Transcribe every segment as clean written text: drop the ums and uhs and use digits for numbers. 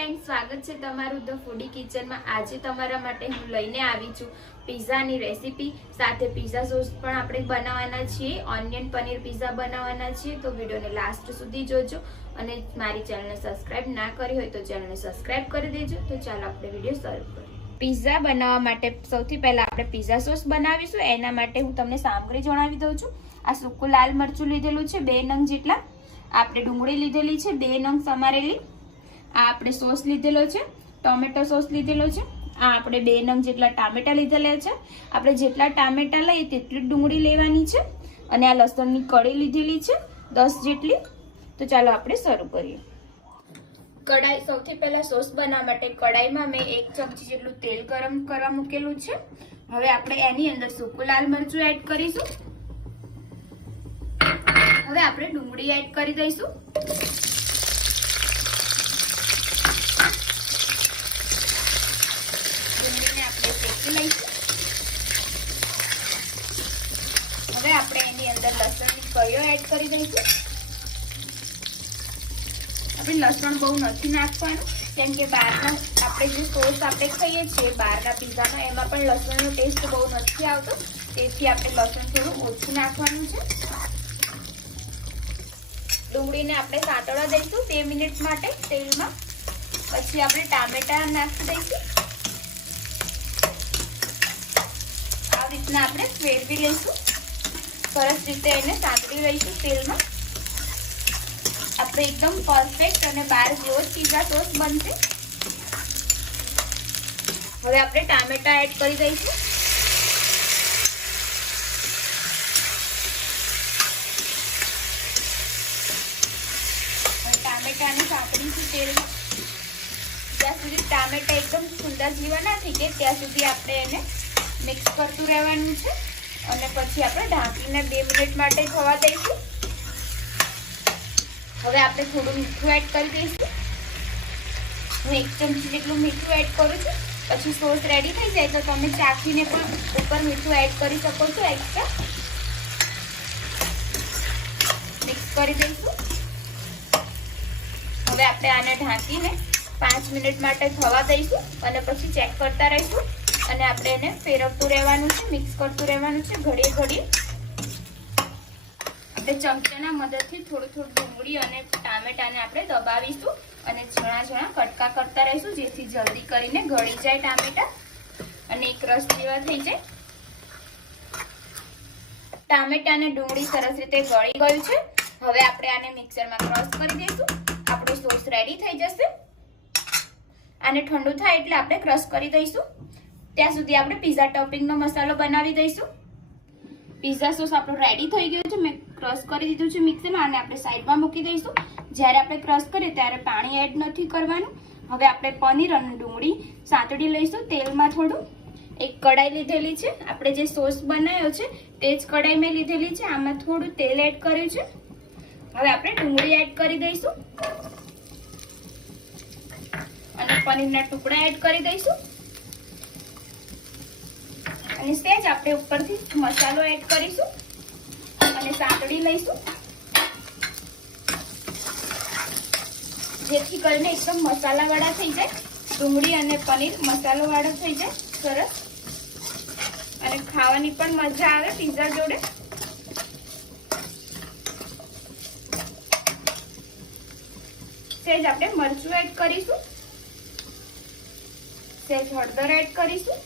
Friends, स्वागत है तमारू the foodie kitchen में। आज तमारा माटे हूँ लईने आवी छुं पिज्जानी रेसिपी। साथे पिज्जा सॉस पण आपणे बनाववाना छीए। ऑनियन पनीर पिज्जा बनाववाना छीए, तो विडियो ने लास्ट सुधी जोजो। अने मारी चेनल ने सब्सक्राइब ना करी होय तो चेनल ने सब्सक्राइब करी देजो। तो चालो आपणे विडियो शरू करीए। पिज्जा बनाववा माटे सौथी पहेला आपणे पिज्जा सॉस बनावीशुं। एना माटे हूँ तमने सामग्री जणावी दઉં છું। आ सूकું लाल मरचું લીધેલું છે 2 નંગ જેટલા। आपणे ડુંગળી લીધેલી છે 2 નંગ સમારેલી। आ आपणे सॉस लीधेलो छे, टोमेटो सॉस लीधेलो छे। आ आपणे 2 नंग जेटला टामेटा लीधेला छे। आपणे जेटला टामेटा लઈએ तेटली डુંગળી लेवानी छे। अने आ लसणनी कड़ी लीधेली छे 10 जेटली। तो चालो आपणे शरू करीए। कढ़ाई सौथी पहेला सॉस बनाववा माटे कढ़ाईमां मैं 1 चमची जेटલું तेल गरम करवा मूकेલું છે। હવે આપણે એની અંદર સૂકું લાલ મરચું એડ કરીશું। હવે આપણે ડુંગળી એડ કરી દઈશું। હવે આપણે એની અંદર લસણની કળીઓ એડ કરી દઈશું। આપણે લસણ બહુ નથી નાખવાનું, કેમ કે બહારના આપણે જે સોસ આપણે ખાઈએ છીએ બહારના પિઝામાં એમાં પણ લસણનો ટેસ્ટ બહુ નથી આવતો, તેથી આપણે લસણ થોડું ઓછું નાખવાનું છે। ડુંગળીને આપણે સાતળવા દઈશું 2 મિનિટ માટે તેલમાં। પછી આપણે ટામેટા નાખી દઈશું। આ રીતના આપણે ફેરવી લઈશું। સરસ રીતે એને સાતળી લઈશું તેલમાં। આપણે એકદમ પરફેક્ટ અને બહાર જેવો પિઝા સોસ બનશે। હવે આપણે ટામેટા એડ કરી દઈશું। ટામેટાને સાતળીશું તેલમાં। જ્યાં સુધી ટામેટા એકદમ સુંદર જેવા ના થઈ જાય ત્યાં સુધી આપણે એને મિક્સ કરતું રહેવાનું છે। અને પછી આપણે ઢાંકીને 2 મિનિટ માટે થવા દઈશું। હવે આપણે થોડું મીઠું એડ કરી દઈશું। હું 1 ચમચી જેટલું મીઠું એડ કરું છું। પછી સોસ રેડી થઈ જાય તો તમે ચાખીને પણ ઉપર મીઠું એડ કરી શકો છો એક્સ્ટ્રા। મિક્સ કરી દઈશું। હવે આપણે આને ઢાંકીને 5 મિનિટ માટે થવા દઈશું અને પછી ચેક કરતા રહીશું। અને આપણે એને ફેરવતું રહેવાનું છે, મિક્સ કરતું રહેવાનું છે ઘડીએ ઘડીએ। આપણે ચમચાના મદદથી થોડું થોડું ડુંગળી અને ટામેટાને આપણે દબાવીશું અને ઝીણા ઝીણા કટકા કરતા રહીશું, જેથી જલ્દી કરીને ગળી જાય ટામેટા અને એક રસ જેવા થઈ જાય। ટામેટા અને ડુંગળી સરસ રીતે ગળી ગયું છે। હવે આપણે આને મિક્સરમાં ક્રશ કરી દઈશું। આપણો સોસ રેડી થઈ જશે। આને ઠંડુ થાય એટલે આપણે ક્રશ કરી દઈશું। ત્યાં સુધી આપણે પિઝા ટોપિંગનો મસાલો બનાવી દઈશું। પિઝા સોસ આપણો રેડી થઈ ગયો છે। મેં ક્રશ કરી દીધું છે મિક્સરમાં। આને આપણે સાઈડમાં મૂકી દઈશું। જ્યારે આપણે ક્રશ કરીએ ત્યારે પાણી એડ નથી કરવાનું। હવે આપણે પનીર અને ડુંગળી સાતળી લઈશું તેલમાં થોડું। એક કઢાઈ લીધેલી છે, આપણે જે સોસ બનાવ્યો છે તે જ કઢાઈ મેં લીધેલી છે। આમાં થોડું તેલ એડ કર્યું છે। હવે આપણે ડુંગળી એડ કરી દઈશું અને પનીરના ટુકડા એડ કરી દઈશું। અને સેજ આપણે ઉપરથી મસાલો એડ કરીશું અને સાતળી લઈશું, જેથી કરીને એકદમ મસાલાવાળા થઈ જાય। ડુંગળી અને પનીર મસાલોવાળો થઈ જાય સરસ, અને ખાવાની પણ મજા આવે પિઝા જોડે। સેજ આપણે મરચું એડ કરીશું, સેજ હળદર એડ કરીશું,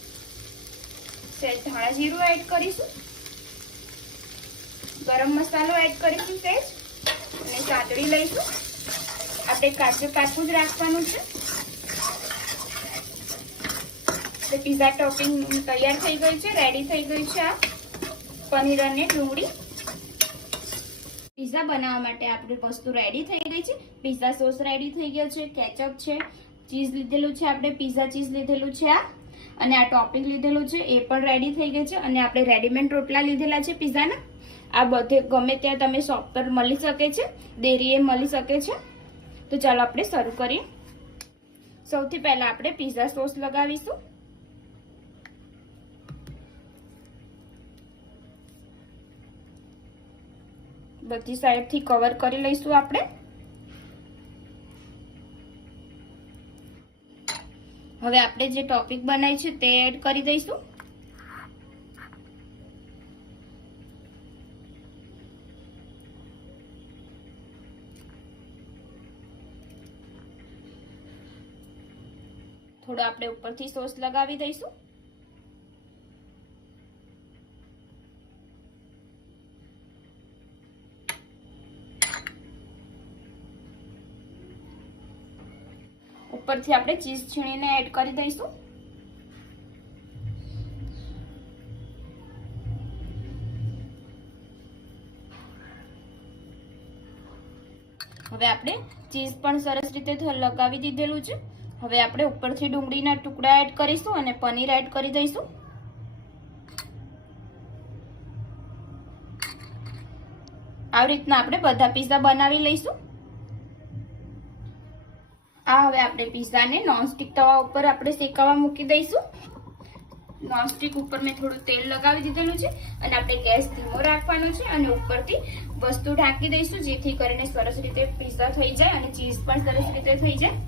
સેજ ધાણા જીરું એડ કરીશું, ગરમ મસાલો એડ કરીશું સેજ, અને સાતળી લઈશું। આપણે કાચું કાચું જ રાખવાનું છે। પિઝા ટોપિંગ તૈયાર થઈ ગયું છે, રેડી થઈ ગયું છે। આ પનીર અને ડુંગળી પિઝા બનાવવા માટે આપણી વસ્તુ રેડી થઈ ગઈ છે। પિઝા સોસ રેડી થઈ ગયો છે, કેચઅપ છે, ચીઝ લીધેલું છે, આપણે પિઝા ચીઝ લીધેલું છે આ, અને આ ટોપિંગ લીધેલું છે એ પણ રેડી થઈ ગયું છે। અને આપણે રેડીમેડ રોટલા લીધેલા છે પિઝાના। આ બધે ગમે ત્યાં તમે શોપ પર મળી શકે છે, ડેરીએ મળી શકે છે। તો ચાલો આપણે શરૂ કરીએ। સૌથી પહેલા આપણે પિઝા સોસ લગાવીશું। બધી સાઈડથી કવર કરી લઈશું આપણે। હવે આપણે જે ટોપિક બનાવી છે તે એડ કરી દઈશું. થોડો આપણે ઉપરથી સોસ લગાવી દઈશું. ઉપરથી આપણે ચીઝ છીણીને એડ કરી દઈશું. હવે આપણે ચીઝ પણ સરસ રીતે લગાવી દીધેલું છે. હવે આપણે ઉપરથી ડુંગળીના ટુકડા એડ કરીશું અને પનીર એડ કરી દઈશું. આવી રીતના આપણે બધા પીઝા બનાવી લઈશું. આ હવે આપણે પીઝાને નોનસ્ટિક તવા ઉપર આપણે શેકાવા મૂકી દઈશું. નોનસ્ટિક ઉપર મેં થોડું તેલ લગાવી દીધેલું છે અને આપણે ગેસ ધીમો રાખવાનો છે અને ઉપરથી વસ્તુ ઢાંકી દઈશું જેથી કરીને સરસ રીતે પીઝા થઈ જાય અને ચીઝ પણ સરસ રીતે થઈ જાય.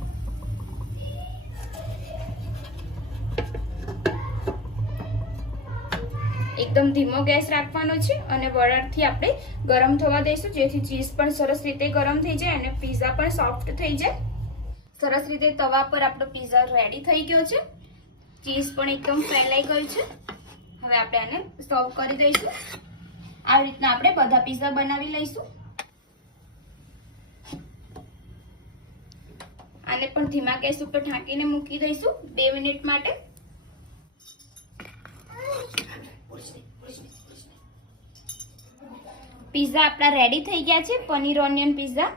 એકદમ ધીમો ગેસ રાખવાનો છે અને વરાળથી આપણે ગરમ થવા દઈશું જેથી ચીઝ પણ સરસ રીતે ગરમ થઈ જાય અને પીઝા પણ સોફ્ટ થઈ જાય. સરસ રીતે તવા પર આપણો પીઝા રેડી થઈ ગયો છે. ચીઝ પણ એકદમ ફેલાઈ ગયું છે. હવે આપણે આને સર્વ કરી દઈશું. આવી રીતના આપણે બધા પીઝા બનાવી લઈશું. આને પણ ધીમા ગેસ ઉપર ઢાંકીને મૂકી દઈશું 2 મિનિટ માટે. પીઝા આપણા રેડી થઈ ગયા છે. પનીર ઓનિયન પીઝા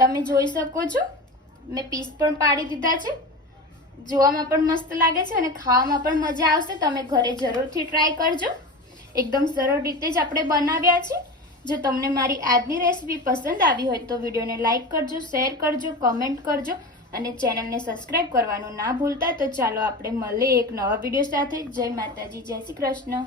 તમે જોઈ શકો છો. મેં પીસ પણ પાડી દીધા છે. જોવામાં પણ મસ્ત લાગે છે અને ખાવામાં પણ મજા આવશે. તમે ઘરે જરૂરથી ટ્રાય કરજો. એકદમ સરળ રીતે જ આપણે બનાવ્યા છે. જો તમને મારી આજની રેસીપી પસંદ આવી હોય તો વિડીયોને લાઈક કરજો, શેર કરજો, કમેન્ટ કરજો અને ચેનલને સબસ્ક્રાઇબ કરવાનું ના ભૂલતા. તો ચાલો આપણે મળીએ એક નવા વિડીયો સાથે. જય માતાજી, જય શ્રી કૃષ્ણ.